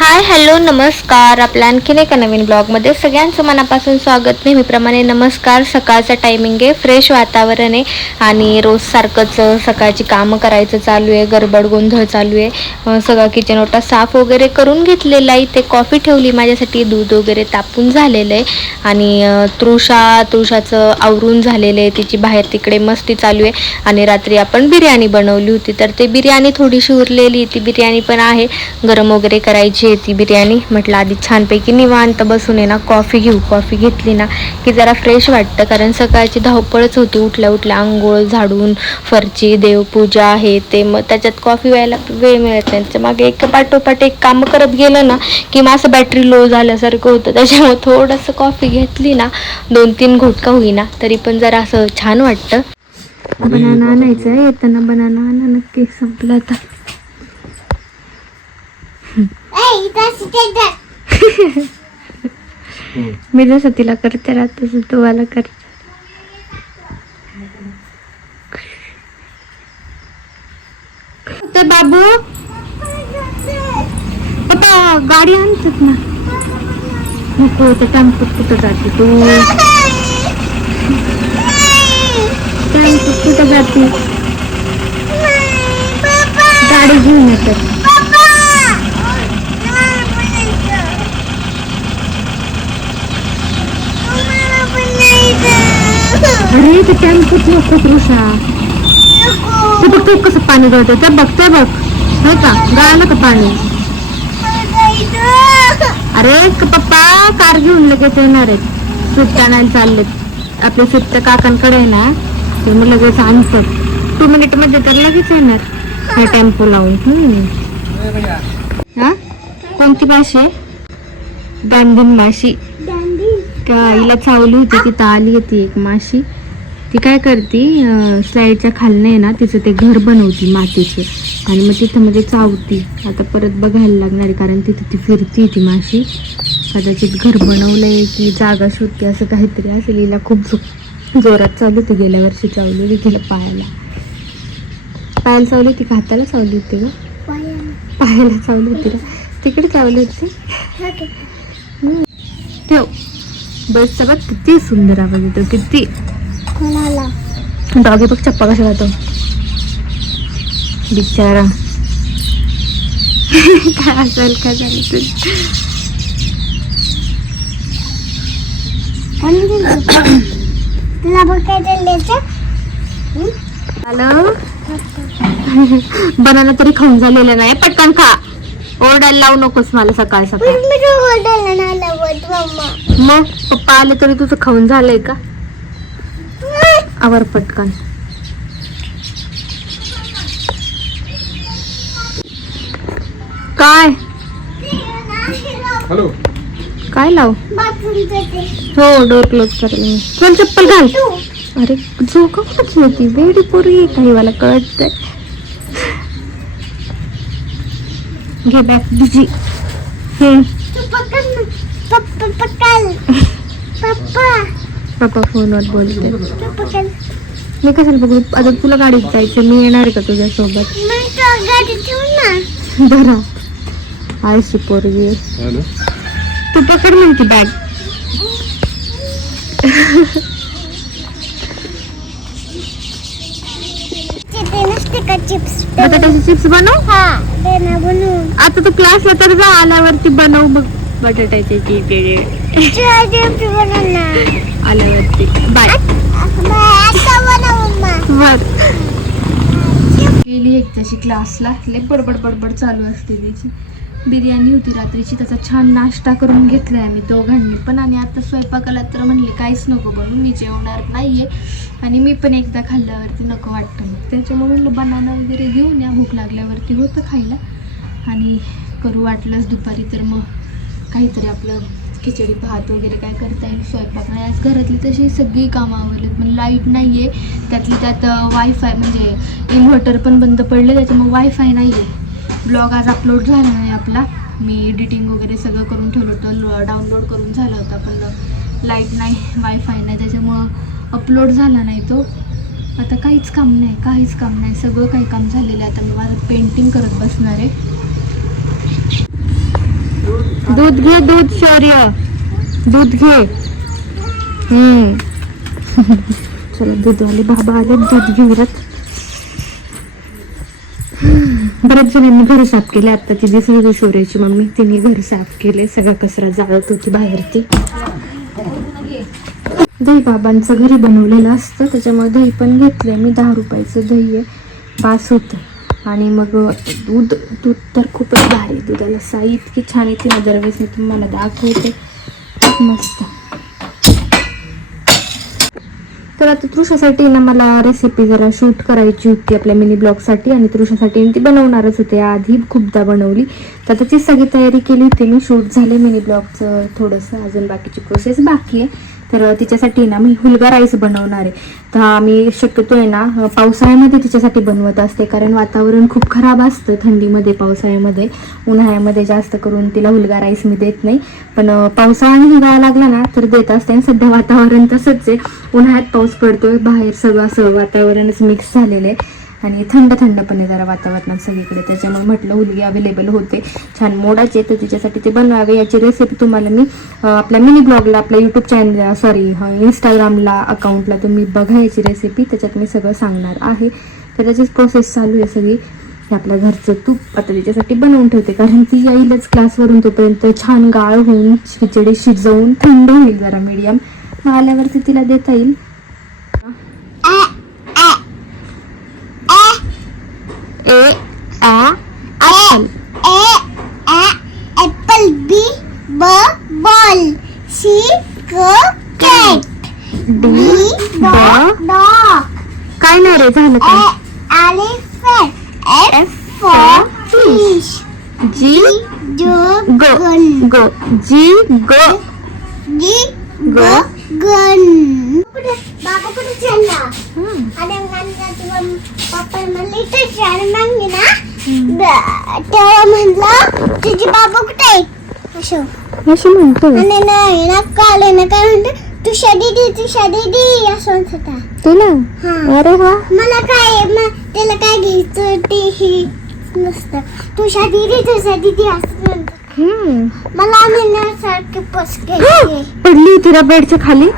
Hi hello नमस्कार. आपल्या आणखीन एका नवीन ब्लॉगमध्ये सगळ्यांचं मनापासून स्वागत. नेहमीप्रमाणे नमस्कार. सकाळचा टायमिंग आहे फ्रेश वातावरण आहे आणि रोज सारखंच सकाळची कामं करायचं चालू आहे गडबड गोंधळ चालू आहे. सगळा सगळं किचन ओटा साफ वगैरे करून घेतलेला आहे. ते कॉफी ठेवली माझ्यासाठी दूध वगैरे तापून झालेलं आहे. आणि तुळशा तृषा तृषाचं आवरून झालेलं आहे. तिची बाहेर तिकडे मस्ती चालू आहे. आणि रात्री आपण बिर्याणी बनवली होती. तर ते बिर्याणी थोडीशी उरलेली ती बिर्याणी पण आहे. गरम वगैरे करायची आहे ती बिर्याणी म्हटलं आधी छानपैकी निवांत बसून आहे ना कॉफी घेऊ कॉफी घेतली ना की जरा फ्रेश वाटतं. कारण सकाळची धावपळच होती उठल्या उठल्या आंघोळ झाडून फरची देवपूजा आहे ते मग त्याच्यात कॉफी व्हायला वेळ मिळत नाही. त्याच्यामागे एक पाठोपाठ एक काम करत गेलं ना की मग असं बॅटरी लो झाल्यासारखं होतं. त्याच्यामुळे थोडंसं कॉफी घेतली ना दोन तीन घोटका होईना तरी पण जरा असं छान वाटतं. बनाना आणायचं येताना बनाना आणा नक्की संपलं आता. मी जसं तिला करते राहत तसं तुम्हाला कर ते बाबू पप्पा गाडी आणतात ना. नको ते टेम्पोत कुठं जाते तू? टेम्पोत कुठं जाते? गाडी घेऊन येतात. अरे ते टेम्पोत नको तृषा तू कसं पाणी गळतं ते बघ ते बघ. नाही का? गळालं का पाणी? अरे क- पप्पा कार घेऊन लगेच येणार आहेत. सुट्ट्या नाही चाललेत. आपले सुट्ट्या काकांकडे ना ते मग लगेच आणतात. टू मिनिटमध्ये तर लगेच येणार. हा टेम्पो लावून. हा? कोणती माशी बांधून माशी. का हिला चावली होती तिथं आली होती एक माशी. ती काय करते स्लाईडच्या खालनं आहे ना तिचं ते घर बनवती मातीचे. आणि मग तिथं मध्ये चावती. आता परत बघायला लागणार आहे कारण तिथं ती फिरती ती माशी. कदाचित घर बनवलंय की जागा शोधते असं काहीतरी असेल. हिला खूप जोरात चालू होती गेल्या वर्षी चावली होती तिला पायाला. पायाला चावली होती का? हाताला चावली होती का? पायाला चावली होती का? तिकडे चावली होती. ठेव. बसचा बघ किती सुंदर आवाज येतो किती. डॉगी बघ चप्पा कशा जातो बिचारा. काय असेल काय झालं ते. तुला हॅलो बनाना तरी खाऊन झालेलं नाही. पटकन खा. ओरडायला लावू नकोस मला सकाळ सकाळ. मग? पप्पा आले तरी तुझं खाऊन झालंय का? आवर पटकन. काय? हॅलो. काय लाव? हो डोर क्लोज करेल मी. चल चप्पल घाल. अरे झोका वाचली होती वेडी आहे काही मला कळत. घे बॅग बिझी. हम्म. पप्पा. पप्पा फोनवर बोलते मी कशाला बघू? आता तुला गाडीत जायचं मी येणार आहे का तुझ्यासोबत? मी तो गाडी ठेवू ना बरं आळशी पोरगी तू पकड म्हणते बॅग. चिप्स बनव. हा आता तू क्लासला तर जा आल्यावरती बनव मग. बटाट्याचे चिप्स आल्यावरती. बाय गेली एक तशी क्लासला. लय बडबड बडबड चालू असते त्याची बिर्याणी होती रात्रीची त्याचा छान नाश्ता करून घेतलाय आम्ही दोघांनी. पण आणि आता स्वयंपाकाला तर म्हणले काहीच नको बनवून मी जेवणार नाहीये. आणि मी पण एकदा खाल्ल्यावरती नको वाटतं. मग त्याच्यामुळे म्हणलं बनाना वगैरे घेऊन या. भूक लागल्यावरती होतं खायला. आणि करू वाटलंच दुपारी तर मग काहीतरी आपलं खिचडी भात वगैरे काय करता येईल स्वयंपाक नाही आज घरातली तशी सगळी कामं आवडली पण लाइट नाही आहे त्यातली त्यात वायफाय म्हणजे इन्व्हर्टर पण बंद पडले त्याच्यामुळे वायफाय नाही आहे ब्लॉग आज अपलोड झाला नाही आपला. मी एडिटिंग वगैरे सगळं करून ठेवलं होतं. डाउनलोड करून झालं होता पण लाइट नाही वायफाय नाही. त्याच्यामुळं अपलोड झाला नाही तो. आता काहीच काम नाही काहीच काम नाही. सगळं काही काम झालेलं आहे. आता मी माझं पेंटिंग करत बसणार आहे. दूध घे दूध शौर्य. दूध घे. हम्म. चला दूधवाले बाबा आले दूध घेऊयात बऱ्याच जणांनी घर साफ केले. आता ती दिसली होती शौर्याची मम्मी तिने घर साफ केले. सगळा कचरा जाळत होती बाहेर ती दही बाबांचं घरी बनवलेलं असतं त्याच्यामुळे दही पण घेतलंय. मी दहा रुपयाचं दही आहे. पास होतं आणि मग दूध दूध तर खूपच भारी आहे. दुधाला साई इतकी छान येते ना दरवेळेस मी तुम्हाला दाखवते. मस्त. तर आता तृषासाठी ना मला रेसिपी जरा शूट करायची होती आपल्या मिनी ब्लॉगसाठी आणि तृषासाठी मी ती बनवणारच होते. आधी खूपदा बनवली. तर त्याची सगळी तयारी केली होती मी. शूट झाले मिनी ब्लॉगचं थोडंसं. अजून बाकीची प्रोसेस बाकी आहे. तर तिच्यासाठी ना मी हुलगा राईस बनवणार आहे. तर आम्ही शक्यतो आहे ना पावसाळ्यामध्ये तिच्यासाठी बनवत असते. कारण वातावरण खूप खराब असतं थंडीमध्ये पावसाळ्यामध्ये. उन्हाळ्यामध्ये जास्त करून तिला हुलगा राईस मी देत नाही. पण अं, पावसाळा हिवाळा लागला ना तर देत असते. आणि सध्या वातावरण तसंच आहे. उन्हाळ्यात पाऊस पडतोय बाहेर सगळं असं वातावरणच मिक्स झालेलं आहे. आणि थंड थंड पण आहे जरा वातावरणात सगळीकडे. त्याच्यामुळे म्हटलं हुलगी अवेलेबल होते. छान मोडाचे तर तिच्यासाठी ते बनवावे याची रेसिपी तुम्हाला मी आपल्या मिनी ब्लॉगला आपल्या यूट्यूब चॅनल सॉरी इंस्टाग्रामला अकाउंटला तुम्ही बघा याची रेसिपी त्याच्यात मी सगळं सांगणार आहे. तर त्याचीच प्रोसेस चालू आहे सगळी. आपल्या घरचं तूप आता तिच्यासाठी बनवून ठेवते. कारण ती येईलच क्लासवरून तोपर्यंत. छान गाळ होऊन खिचडी शिजवून थंड होईल जरा मीडियम मग आल्यावरती तिला देता येईल. ए आ ऍपल एप्पल बी ब बॉल सी क कॅट डी डी ब डॉग काय नाही रे झालं काय elephant F for fish G G ग gun ग जी ग G ग gun तेव्हा म्हणलं तुझी बाबा कुठे आहे? असं. अशी म्हणतो. आणि नाही ना काल ना काय म्हणते? तुषा दीदी तुषा दीदी असं म्हणत होता. तुला? हा. अरे वा. मला काय म- त्याला काय घ्यायचं ते हे नसतं. तुषा दीदी तुषा दीदी असं म्हणत हम्म. मला सारखे पस घ्यायचे पडली होती ना बेडच्या खाली?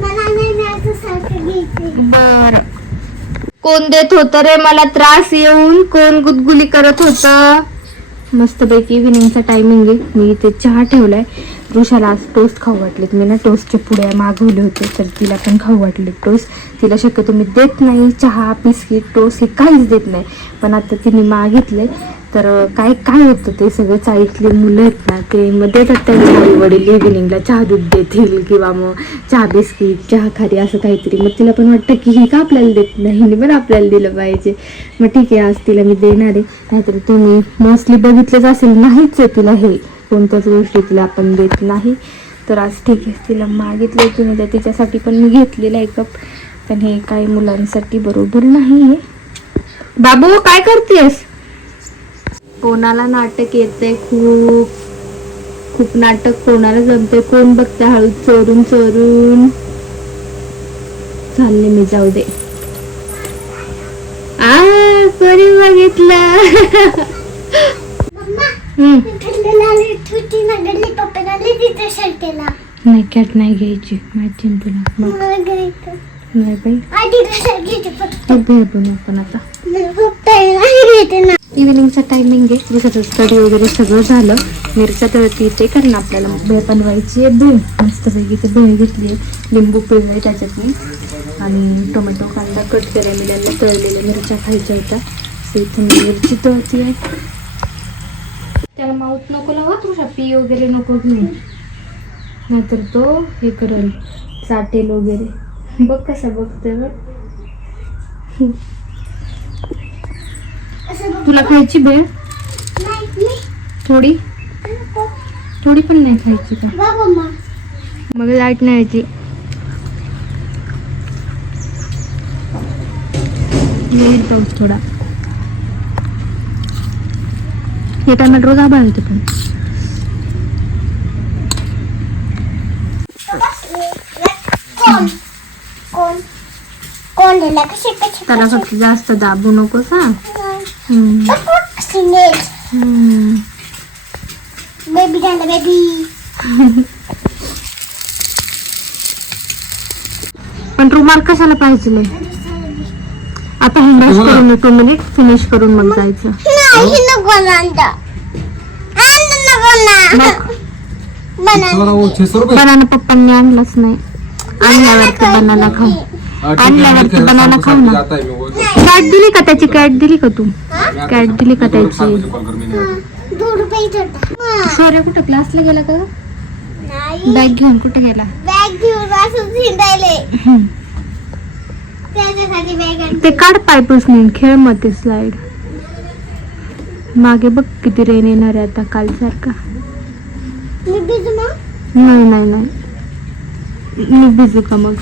मला सारखं घ्यायचे बर. कोण देत होत रे? मला त्रास येऊन कोण गुदगुली करत होत? मस्तपैकी इव्हिनिंगचा टायमिंग आहे. मी इथे चहा ठेवलाय. ऋषाला आज टोस्ट खाऊ वाटलेत. मी ना टोस्टचे पुड्या मागवले होते तर तिला पण खाऊ वाटले टोस्ट तिला शक्यतो मी देत नाही चहा बिस्किट टोस्ट हे काहीच देत नाही. पण आता तिने मागितले. तर काय काय होतं ते सगळं चाळीतली मुलं आहेत ना ते मग देतात त्यांच्या आई वडील इव्हिनिंगला चहा दूध देतील किंवा मग चहा बिस्किट चहा खारी असं काहीतरी. मग तिला पण वाटतं की हे का आपल्याला देत नाही? हिने पण आपल्याला दिलं पाहिजे. मग ठीक आहे आज तिला मी देणार आहे. नाहीतर तुम्ही मोस्टली बघितलंच असेल नाहीच आहे तिला हे. कोणत्याच गोष्टी तिला आपण देत नाही. तर आज ठीक आहे तिला मागितलं की नाही तर तिच्यासाठी पण मी घेतलेलं आहे कप पण हे काही मुलांसाठी बरोबर नाही आहे बाबू काय करतेस? कोणाला नाटक येते खूप. खूप नाटक कोणाला जमते कोण बघते हळू चोरून चोरून. चालले मी जाऊ दे. आ कोणी बघितलं पप्पाला तिथे शर्टेला नाही कॅट नाही घ्यायची माहिती ना तुला मला घ्यायचं नाही बाई. आधी कसं घ्यायचं फक्त. ते भेळ बनवू आपण आता. मला फक्त ना. इव्हिनिंगचा टायमिंग आहे. दिवसाचं स्टडी वगैरे सगळं झालं. मिरच्या तळती येते कारण आपल्याला भेळ बनवायची आहे भेळ. मस्तपैकी ते भेळ घेतली लिंबू पिळलं त्याच्यात मी आणि टोमॅटो कांदा कट केला मी त्यांना तळलेल्या मिरच्या खायच्या होत्या. तर इथे मी मिरची तळती आहे त्याला माऊत नको लावा तुझ्या पी वगैरे नको घेऊन नाहीतर तो हे करेल चाटेल वगैरे. बघ कसा बघतोय बघ. तुला खायची भेळ? थोडी? थोडी पण नाही खायची का? मग लाइट नाही यायची. पाऊस थोडा. हे टोमॅटो रोज आभाळ होते पण. त्याला फक्त जास्त दाबू नकोस हा हम्म. सिनेज हम्म. बेबी झालं बेबी पण रुमाल कशाला पाहिजे? आता हिंडस करून येतो म्हणजे फिनिश करून मग जायचं. ना बनन पप्पांनी आणलंच नाही. आणल्यावरती बनाना खाऊ. हाँ, है, आणल्यावरती है, बनाना खाऊ ना. है कॅट दिली का त्याची? कॅट दिली का तू? कॅट दिली का त्याची? सूर्य कुठं? क्लासला गेला का? बॅग घेऊन कुठे गेला? बॅग घेऊन असं. ते काढ पायपूस खेळ मग ते स्लाइड मागे बघ किती रेन येणार आहे आता काल सारखा मी भिजू मग नाही नाही नाही. मी भिजू का मग?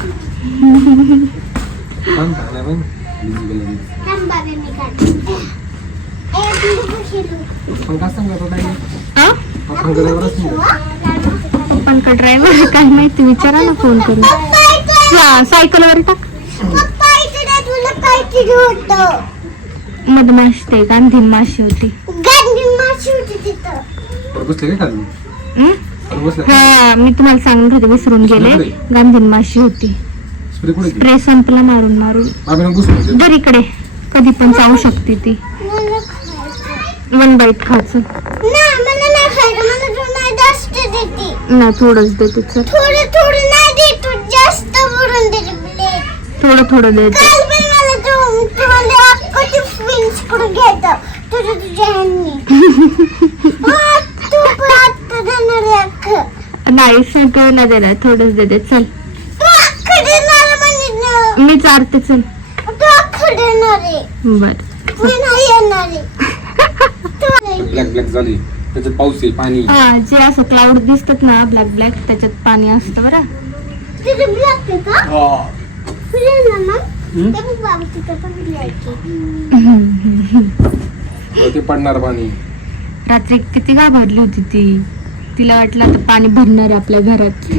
पप्पांका ड्रायव्हर काय माहिती विचारा ना फोन करून. हा सायकल वर टाक. मधमाशी ते गांधीन माशी होती. गांधी माशी होती तिथं. बसले काय हं? हा मी तुम्हाला सांगत होते विसरून गेले. गांधीन माशी होती. स्प्रे कुठे गेली? स्प्रे संपला मारून मारून. इकडे कधी पण जाऊ शकते ती. वन बाईट खायचं. देते. नाही थोडंच देते थोडं थोडं नाही दे तू जास्त भरून देते थोडं थोडं देते करून घ्यायचं तुझं तुझ्या ह्यांनी. हा, तू पण आत्ता देणार आहे अख्खं. नाही सगळं नाही देणार. थोडंच देते चल. म्हणजे मी चारते चल. बर. ब्लॅक ब्लॅक झाली. त्याच्यात पाऊस आहे पाणी. हा जे असं क्लाउड दिसतात ना ब्लॅक ब्लॅक त्याच्यात पाणी असतं बरं. ब्लॅक ते पडणार पाणी. रात्री किती घाबरली होती ती. तिला वाटलं आता पाणी भरणार आहे आपल्या घरात.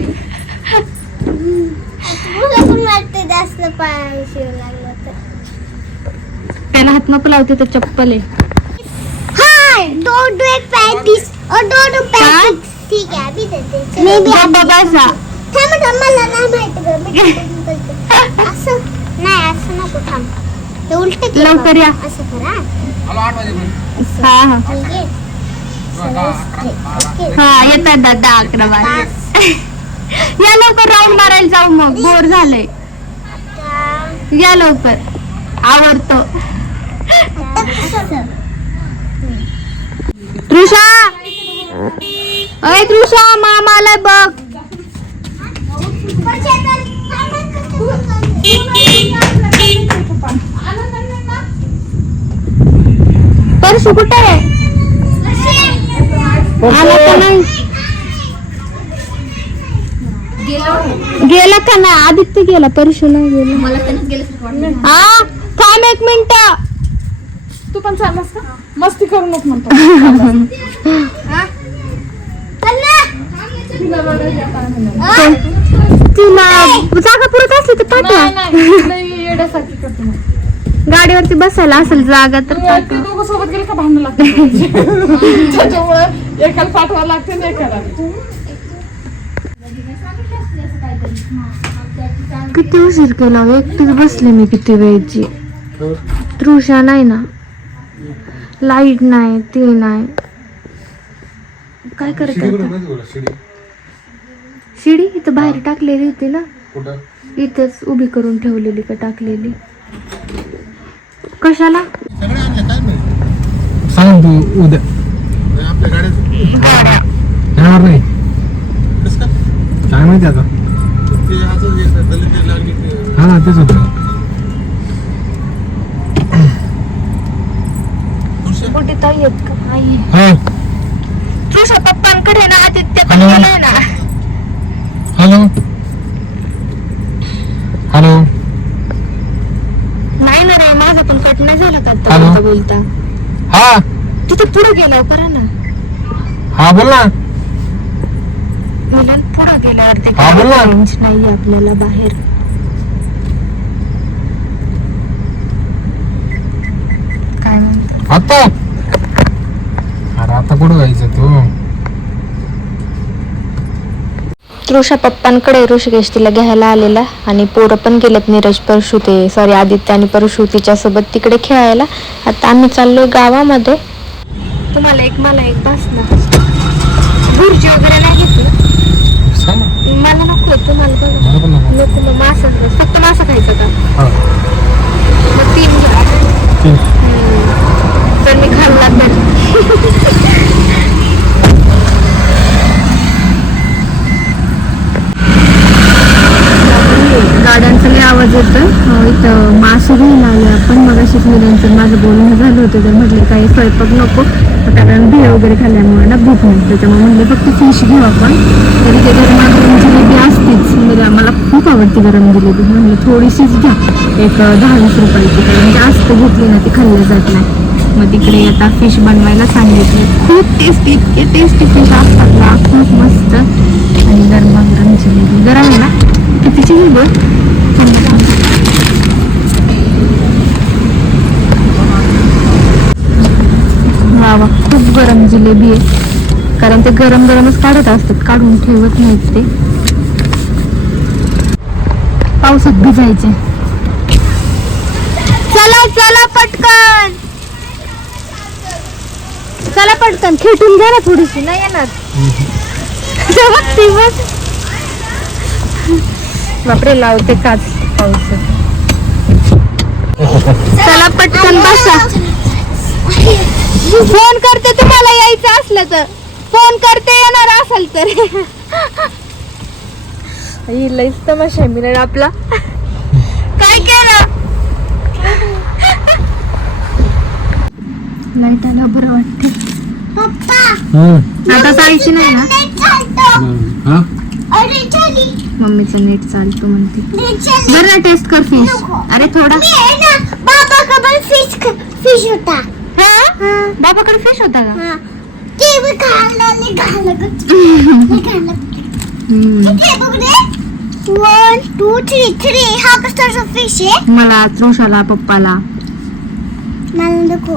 जास्त पाणी शिव लागलं तर त्याला हात नको लावते तर चप्पल आहे. हाय दो दो एक पॅटीस और दो दो पॅटीस ठीक आहे अभी देते. मी भी जा बाबा जा. थांब थांब मला नाही माहिती. असं. नाही असं नको थांब. ते उलट लवकर या. असं करा. आलो आठ वाजेपर्यंत हा हा. ठीक आहे. हा येतात दादा अकरा बारा. या लवकर राऊंड मारायला जाऊ मग. बोर झालंय. या लवकर. आवडतो. तृषा! अय तृषा मामाला बघ. परशु कुठे आहे आला का नाही. गेला. का नाही? आदित्य गेला परशु नाही गेला. हा थांब एक मिनिट. तू पण चाललास का? मस्ती करू नको म्हणतो. तिला जागा पुरत असली तर पाठवा. नाही येड्यासारखी करते. गाडीवरती बसायला असेल जागा तर दोघं सोबत गेले का भांडण लागते? त्याच्यामुळे एकाला पाठवायला लागते ना एकाला किती उशीर केला हो, एकटीच बसले मी किती वेळची. तृषा नाही ना. लाइट नाही ती नाही. काय करत शिडी आता? इथं बाहेर टाकलेली होती ना. कुठं? इथंच उभी करून ठेवलेली का टाकलेली. कशाला? सांग तू उद्या. आपल्या गाड्या. येणार नाही. काय? माहिती आता? हा ना तेच होतं कुठे ताई आहेत का आई हो तृषा पप्पांकडे ना आदित्य पण हॅलो. गेलाय ना हॅलो हॅलो नाही ना रे माझं पण कट नाही झालं का हॅलो. आता बोलता हा तिथे पुढे गेल्यावर करा ना हा बोल ना. मुलं पुढे गेल्यावरती हा, बोल ना. रेंज नाही आपल्याला बाहेर. काय म्हणतो? आता? अरे आता कुठं जायचं तू? ऋषा पप्पांकडे ऋषिकेश तिला घ्यायला आलेला आणि पोरं पण गेलेत नीरज परशु ते सॉरी आदित्य आणि परशु तिच्यासोबत तिकडे खेळायला. आता आम्ही चाललोय गावामध्ये. तुम्हाला एक मला एक बस ना. भुर्जी वगैरे नाही घेतलं. मला नको तुम्हाला बघा. नको. मग मासा फक्त मासा खायचा का? हा. मग तीन. तर मी खाल्ला तर. गाड्यांचा लय आवाज इथं मासे घ्यायला आले आपण. मग अशीच मुलांचं माझं बोलणं झालं होतं. तर म्हटलं काही स्वयंपाक नको. कारण भेळ वगैरे खाल्ल्यामुळे ना भूक नाही. त्याच्यामुळे म्हणलं फक्त फिश घेऊ आपण. तरी त्याच्यात गरमागरम जिलेबी असतेच. म्हणजे मला खूप आवडते गरम जिलेबी. म्हणलं थोडीशीच घ्या. एक दहा वीस रुपयाची. कारण जास्त घेतली ना ती खाल्ली जात नाही. मग तिकडे आता फिश बनवायला सांगितली. खूप टेस्टी इतके टेस्टी फिश असतात ना. खूप मस्त. आणि गरमागरम जिलेबी. गरम आहे ना? कितीची ही वा वा खूप गरम जिलेबी आहे. कारण ते गरम गरमच काढत असतात. काढून ठेवत नाहीत ते. पावसात भिजायचे. चला चला पटकन. चला पटकन. खेटून घ्या ना थोडीशी. नाही येणार. बापरे लावते काच पाऊस. चला पटकन बसा. फोन करते तुम्हाला यायचं असलं तर. फोन करते येणार असेल तर. लईच तमाशा मिळेल आपला. काय केलं? लाइट आला बरं वाटते. आता जायची नाही ना? हा? मम्मीचं नेट चालतो म्हणते. बरं ना टेस्ट कर फिश अरे थोडा. मी आहे ना बाबा कबल फिश फिश होता. हा बाबाकडे फिश होता का? हा. वन टू थ्री थ्री हा कसा फिश आहे? मला त्रुषाला पप्पाला. मला नको.